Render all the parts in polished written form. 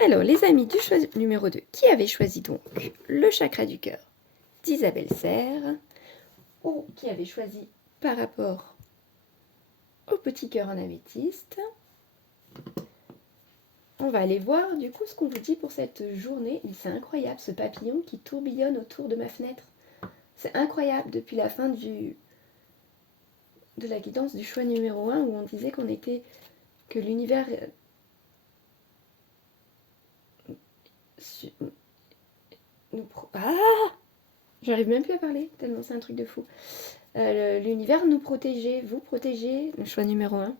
Alors, les amis du choix numéro 2, qui avait choisi donc le chakra du cœur d'Isabelle Serre, ou qui avait choisi par rapport au petit cœur en améthyste. On va aller voir du coup ce qu'on vous dit pour cette journée. C'est incroyable ce papillon qui tourbillonne autour de ma fenêtre. C'est incroyable depuis la fin de la guidance du choix numéro 1 où on disait que l'univers j'arrive même plus à parler, tellement c'est un truc de fou. L'univers nous protégeait, vous protégez, le choix numéro 1.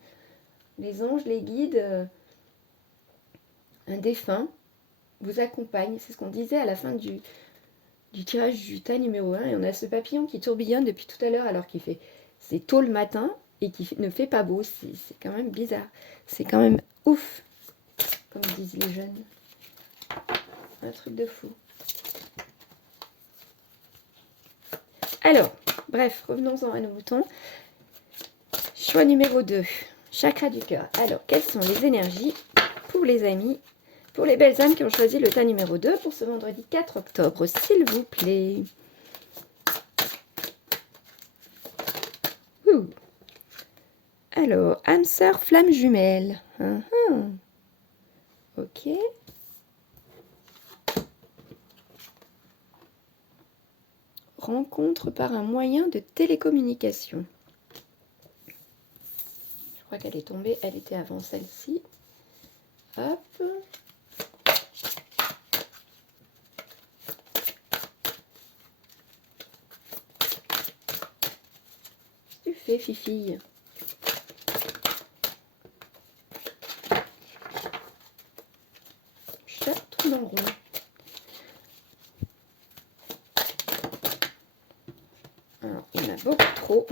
Les anges, les guides, un défunt vous accompagne. C'est ce qu'on disait à la fin du tirage du tas numéro 1. Et on a ce papillon qui tourbillonne depuis tout à l'heure alors c'est tôt le matin et qui ne fait pas beau. C'est quand même bizarre. C'est quand même ouf, comme disent les jeunes. Un truc de fou. Alors, bref, revenons-en à nos moutons. Choix numéro 2, chakra du cœur. Alors, quelles sont les énergies pour les amis, pour les belles âmes qui ont choisi le tas numéro 2 pour ce vendredi 4 octobre, s'il vous plaît. Alors, âme sœur, flamme jumelle. Ok. Rencontre par un moyen de télécommunication. Je crois qu'elle est tombée, elle était avant celle-ci. Hop. Qu'est-ce que tu fais, fifille? Chat tourne en rond. Alors, il y en a beaucoup trop.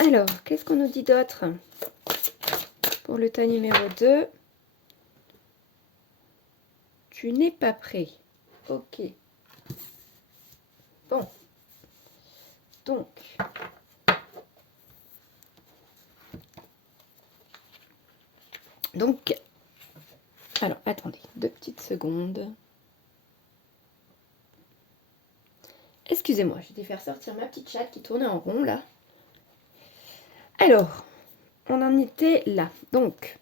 Alors, qu'est-ce qu'on nous dit d'autre pour le tas numéro 2? Tu n'es pas prêt. Ok. Bon. Donc, alors, attendez, 2 petites secondes. Excusez-moi, je vais faire sortir ma petite chatte qui tournait en rond, là. Alors, on en était là. Donc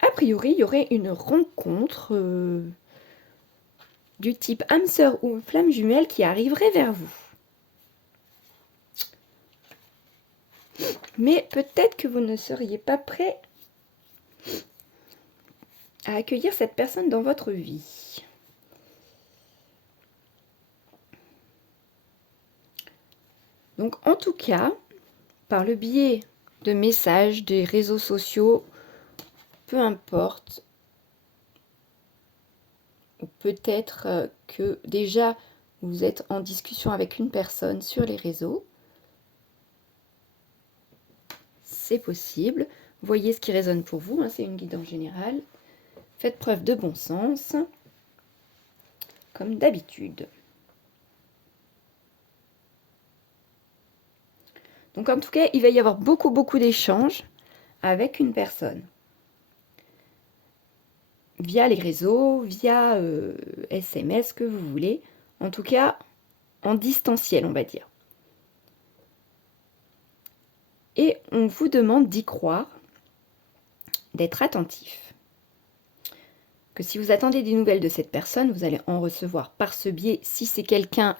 a priori, il y aurait une rencontre du type âme sœur ou flamme jumelle qui arriverait vers vous. Mais peut-être que vous ne seriez pas prêt à accueillir cette personne dans votre vie. Donc en tout cas, par le biais de messages, des réseaux sociaux, peu importe, ou peut-être que déjà vous êtes en discussion avec une personne sur les réseaux, c'est possible. Voyez ce qui résonne pour vous, hein, c'est une guidance générale. Faites preuve de bon sens, comme d'habitude. Donc en tout cas, il va y avoir beaucoup d'échanges avec une personne. Via les réseaux, via SMS, que vous voulez. En tout cas, en distanciel, on va dire. Et on vous demande d'y croire, d'être attentif. Que si vous attendez des nouvelles de cette personne, vous allez en recevoir par ce biais, si c'est quelqu'un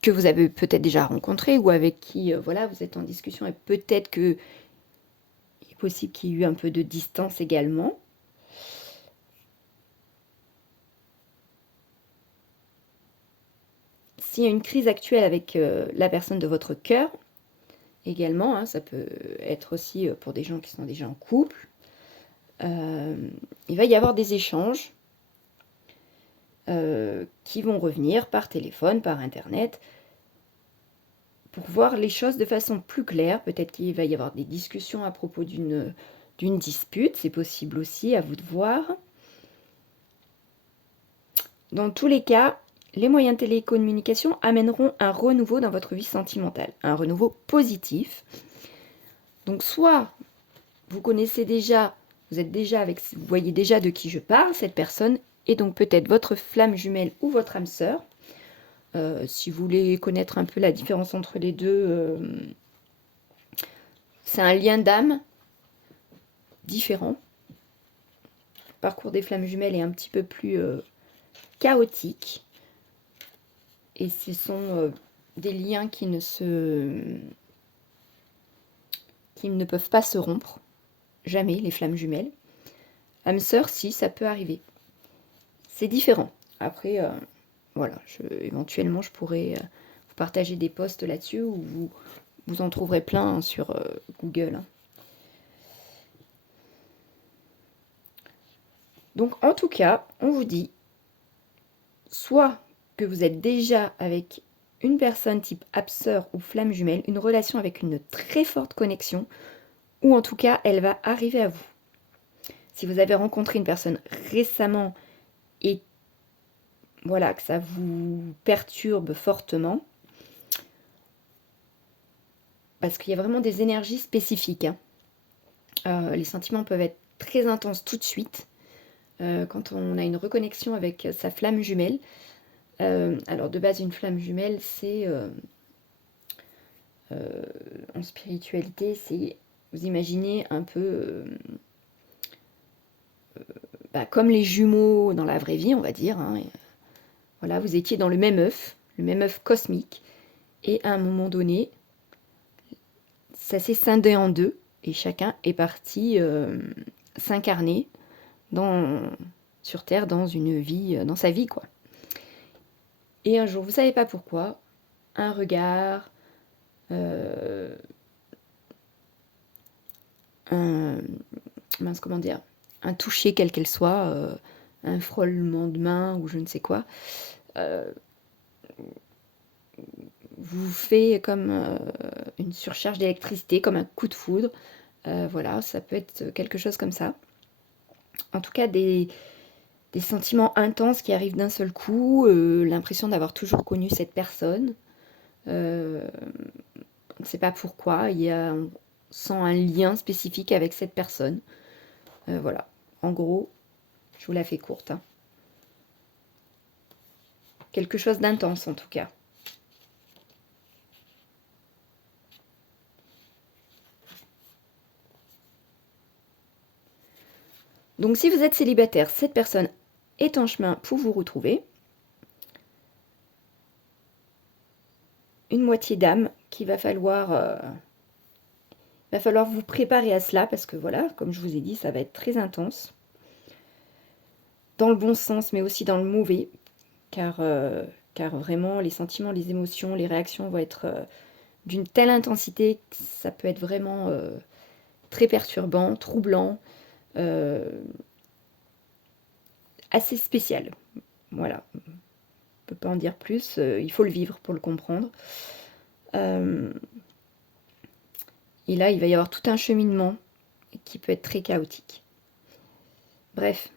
que vous avez peut-être déjà rencontré ou avec qui voilà, vous êtes en discussion et peut-être qu'il est possible qu'il y ait eu un peu de distance également. S'il y a une crise actuelle avec la personne de votre cœur, également, hein, ça peut être aussi pour des gens qui sont déjà en couple, il va y avoir des échanges qui vont revenir par téléphone, par internet, pour voir les choses de façon plus claire. Peut-être qu'il va y avoir des discussions à propos d'une dispute, c'est possible aussi, à vous de voir. Dans tous les cas, les moyens de télécommunication amèneront un renouveau dans votre vie sentimentale, un renouveau positif. Donc soit vous connaissez déjà, vous êtes déjà avec, vous voyez déjà de qui je parle, cette personne, et donc peut-être votre flamme jumelle ou votre âme sœur. Si vous voulez connaître un peu la différence entre les deux, c'est un lien d'âme différent. Le parcours des flammes jumelles est un petit peu plus chaotique. Et ce sont des liens qui ne peuvent pas se rompre. Jamais, les flammes jumelles. Âme sœur, si, ça peut arriver. C'est différent. Après, voilà, éventuellement, je pourrais vous partager des posts là-dessus où vous en trouverez plein hein, sur Google. Hein. Donc, en tout cas, on vous dit soit que vous êtes déjà avec une personne type âme sœur ou flamme jumelle, une relation avec une très forte connexion, ou en tout cas, elle va arriver à vous. Si vous avez rencontré une personne récemment et voilà, que ça vous perturbe fortement, parce qu'il y a vraiment des énergies spécifiques. Hein. Les sentiments peuvent être très intenses tout de suite, quand on a une reconnexion avec sa flamme jumelle. Alors de base, une flamme jumelle, c'est en spiritualité, c'est, vous imaginez un peu comme les jumeaux dans la vraie vie, on va dire. Hein. Voilà, vous étiez dans le même œuf cosmique, et à un moment donné, ça s'est scindé en deux, et chacun est parti s'incarner sur Terre dans une vie, dans sa vie, quoi. Et un jour, vous savez pas pourquoi, un regard, comment dire, un toucher quel qu'elle soit, un frôlement de main ou je ne sais quoi, vous fait comme une surcharge d'électricité, comme un coup de foudre. Voilà, ça peut être quelque chose comme ça. En tout cas, des sentiments intenses qui arrivent d'un seul coup, l'impression d'avoir toujours connu cette personne. On ne sait pas pourquoi, on sent un lien spécifique avec cette personne. Voilà, en gros, je vous la fais courte. Hein. Quelque chose d'intense en tout cas. Donc si vous êtes célibataire, cette personne est en chemin pour vous retrouver. Une moitié d'âme qu'il va falloir vous préparer à cela parce que voilà, comme je vous ai dit, ça va être très intense. Dans le bon sens, mais aussi dans le mauvais, car vraiment les sentiments, les émotions, les réactions vont être d'une telle intensité que ça peut être vraiment très perturbant, troublant, assez spécial. Voilà, on ne peut pas en dire plus, il faut le vivre pour le comprendre. Et là, il va y avoir tout un cheminement qui peut être très chaotique. Bref.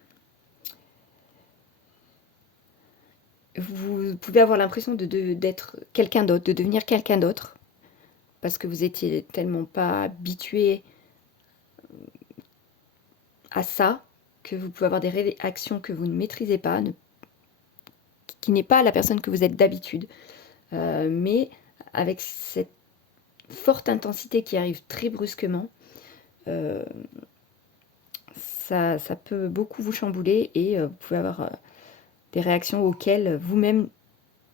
Vous pouvez avoir l'impression d'être quelqu'un d'autre, de devenir quelqu'un d'autre, parce que vous étiez tellement pas habitué à ça, que vous pouvez avoir des réactions que vous ne maîtrisez pas, qui n'est pas la personne que vous êtes d'habitude. Mais avec cette forte intensité qui arrive très brusquement, ça peut beaucoup vous chambouler et vous pouvez avoir des réactions auxquelles vous-même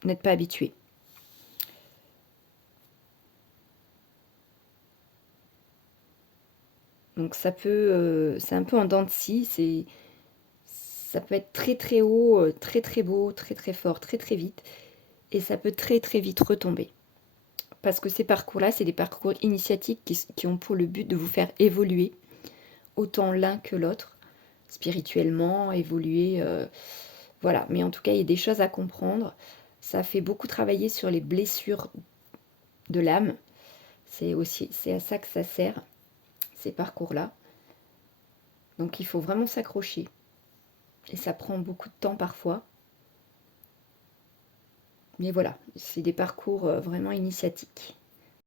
n'êtes pas habitué. Donc ça peut, c'est un peu en dents de scie, ça peut être très très haut, très très beau, très très fort, très très vite, et ça peut très très vite retomber. Parce que ces parcours-là, c'est des parcours initiatiques qui ont pour le but de vous faire évoluer, autant l'un que l'autre, spirituellement, évoluer, voilà. Mais en tout cas, il y a des choses à comprendre. Ça fait beaucoup travailler sur les blessures de l'âme. C'est à ça que ça sert, ces parcours-là. Donc il faut vraiment s'accrocher. Et ça prend beaucoup de temps parfois. Mais voilà, c'est des parcours vraiment initiatiques.